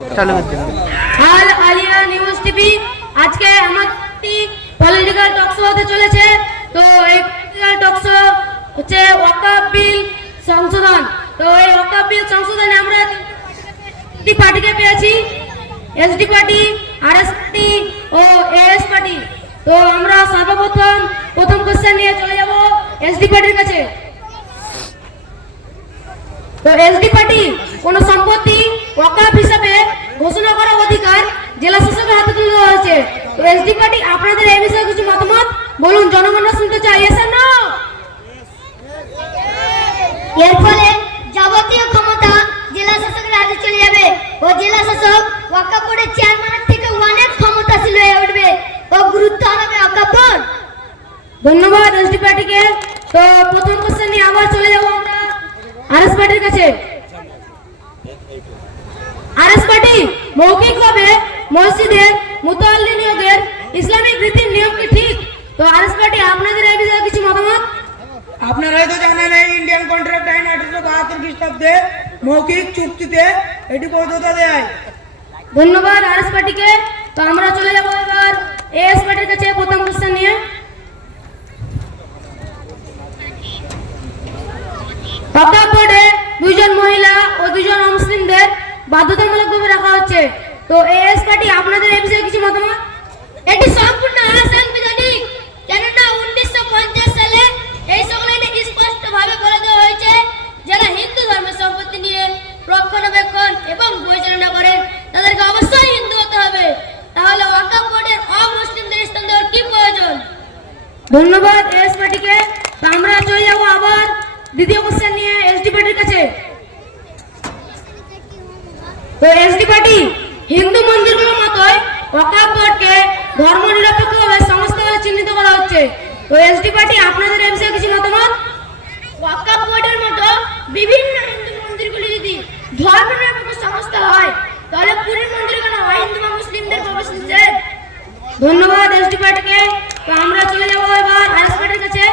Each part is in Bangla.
আল আলিয়া নিউজ টিভি আজকে আমাদের পলিটিক্যাল টক শো হতে চলেছে। তো এই পলিটিক্যাল টক শো হচ্ছে ওয়াকফ বিল সংশোধন। তো এই ওয়াকফ বিল সংশোধনে আমরা তিনটি পার্টিকে পেয়েছি, এসডি পার্টি, আরএস পার্টি ও এএস পার্টি। তো আমরা প্রথম কোশ্চেন নিয়ে চলে যাব এসডি পার্টির কাছে। তো এসডি পার্টি কোন সম্পত্তি ওয়াকফ হিসাবে ঘোষণা করার অধিকার জেলা শাসকের হাতে তুলে দেওয়া হয়েছে। তো এসডি পার্টি আপনাদের এই বিষয়ে কিছু মতামত বলুন, জনগণরা শুনতে চাই। এস আর নো? এর ফলে যাবতীয় ক্ষমতা জেলা শাসকের হাতে চলে যাবে ও জেলা শাসক ওয়াকফ বোর্ডের চেয়ারম্যানের থেকে অনেক ক্ষমতাশীল হয়ে উঠবে ও গুরুত্ব হারাবে ওয়াকফ বোর্ড। ধন্যবাদ এসডি পার্টিকে। তো প্রথম কোশ্চেন নিয়ে আবার চলে যাব আমরা আরএস পার্টির কাছে। আরএস পার্টি মৌখিকভাবে মসজিদের মুতাল্লি নিয়োগের ইসলামিক রীতির নিয়ম কি ঠিক? তো আরএস পার্টি আপনাদের এই বিষয়ে কিছু মতামত? আপনারাই তো জানেন এই ইন্ডিয়ান কন্ট্রাক্ট আইন 1872 খ্রিস্টাব্দে মৌখিক চুক্তিতে এটি বৈধতা দেয়। ধন্যবাদ আরএস পার্টিকে। তো আমরা চলে যাব এবার এএস পার্টির কাছে প্রথম কোশ্চেন নিয়ে। ওয়াকফ বোর্ডে দুইজন মহিলা ও দুইজন অমুসলিমদের বাধ্যতামূলকভাবে রাখা হচ্ছে। তো এএস পার্টি আপনাদের এই বিষয়ে কিছু মতামত? এটি সম্পূর্ণ অসাংবিধানিক, কেননা 1950 সালে এই সংবিধানে স্পষ্টভাবে বলে দেওয়া হয়েছে যারা হিন্দু ধর্মের সম্পত্তি নিয়ে রক্ষণাবেক্ষণ এবং পরিচালনা করেন তাদেরকে অবশ্যই হিন্দু হতে হবে। তাহলে ওয়াকফ বোর্ডের অমুসলিমদের স্থান দেওয়ার কি প্রয়োজন? ধন্যবাদ এএস পার্টিকে। তো আমরা চলে যাব আবার দ্বিতীয় কোশ্চেন নিয়ে এসডি পার্টির কাছে। তো এসডি পার্টি হিন্দু মন্দিরগুলোর মতোই ওয়াকফ বোর্ডকে ধর্মনিরপেক্ষভাবে সংস্থা বলে চিহ্নিত করা হচ্ছে। তো এসডি পার্টি আপনাদের এই বিষয়ে কিছু মতামত? ওয়াকফ বোর্ডের মতো বিভিন্ন হিন্দু মন্দিরগুলি যদি ধর্মনিরপেক্ষ সংস্থা হয় তাহলে পুরীর মন্দির কেন হিন্দু বা মুসলিমদের প্রবেশ নিষেধ? ধন্যবাদ এসডি পার্টিকে। তো আমরা চলে যাব এবার আরএস পার্টির কাছে।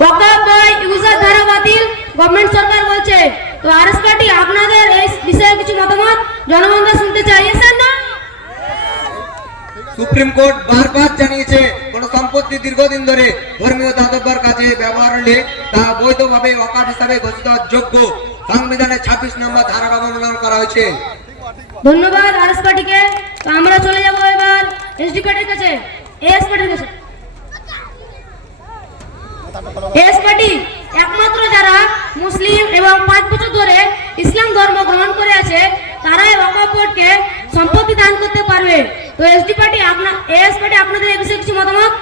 ওয়াকফ বোর্ড ইউজার ধারা বাতিল গভর্নমেন্ট সরকার বলছে। তো আরএস পার্টি আপনাদের এই বিষয়ে কিছু মতামত জনগণরা শুনতে চাই। এস আর নো? সুপ্রিম কোর্ট বারবার জানিয়েছে কোন সম্পত্তি দীর্ঘদিন ধরে ধর্মীয় দাতব্যের কাজে ব্যবহার হলে তা বৈধভাবে ওয়াকফ হিসাবে ঘোষিত যোগ্য। সংবিধানের 26 নম্বর ধারার অবলম্বন করা হয়েছে। ধন্যবাদ আরএস পার্টিকে। তো আমরা চলে যাব এবার এসডি পার্টির কাছে, এএস পার্টির কাছে। এএস পার্টি একমাত্র যারা মুসলিম এবং 5 বছর ধরে ইসলাম ধর্ম গ্রহণ করে আছে তারাই ওয়াকফ বোর্ডকে সম্পত্তি দান করতে পারবে। তো এসডি পার্টি এএস পার্টি আপনাদের এই বিষয়ে কিছু মতামত?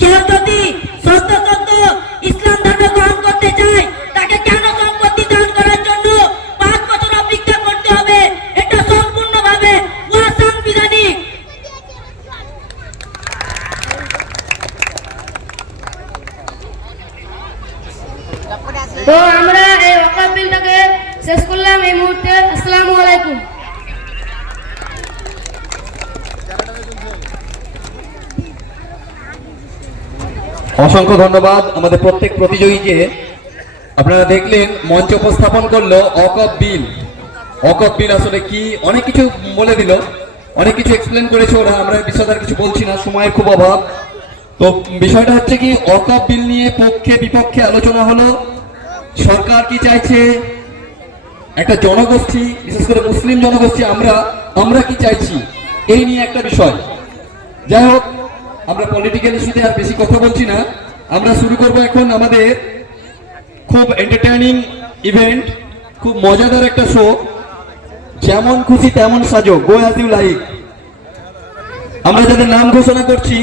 কেউ যদি সত্য ইসলাম ধর্ম গ্রহণ করতে চায় তাকে কেন সম্পত্তি দান করার জন্য 5 বছর অপেক্ষা করতে হবে? এটা সম্পূর্ণভাবে অসাংবিধানিক। তো আমরা এই ওয়াকফ বিলটাকে শেষ করলাম এই মুহূর্তে। আসসালামু আলাইকুম। অসংখ্য ধন্যবাদ আমাদের প্রত্যেক প্রতিযোগীকে। আপনারা দেখলেন মঞ্চ উপস্থাপন করলো ওয়াকফ বিল। ওয়াকফ বিল আসলে কি অনেক কিছু বলে দিল, অনেক কিছু এক্সপ্লেন করেছে ওরা। আমরা বিশদার কিছু বলছি না, সময়ের খুব অভাব। তো বিষয়টা হচ্ছে কি ওয়াকফ বিল নিয়ে পক্ষে বিপক্ষে আলোচনা হলো। সরকার কি চাইছে, একটা জনগোষ্ঠী বিশেষ করে মুসলিম জনগোষ্ঠী আমরা কি চাইছি, এই নিয়ে একটা বিষয়। যাই হোক, আমরা পলিটিক্যাল ইস্যুতে আর বেশি কথা বলছি না। আমরা শুরু করব এখন আমাদের খুব এন্টারটেইনিং ইভেন্ট, খুব মজাদার একটা শো। যেমন খুশি তেমন সাজো, গো অ্যাজ ইউ লাইক। আমরা যাদের নাম ঘোষণা করছি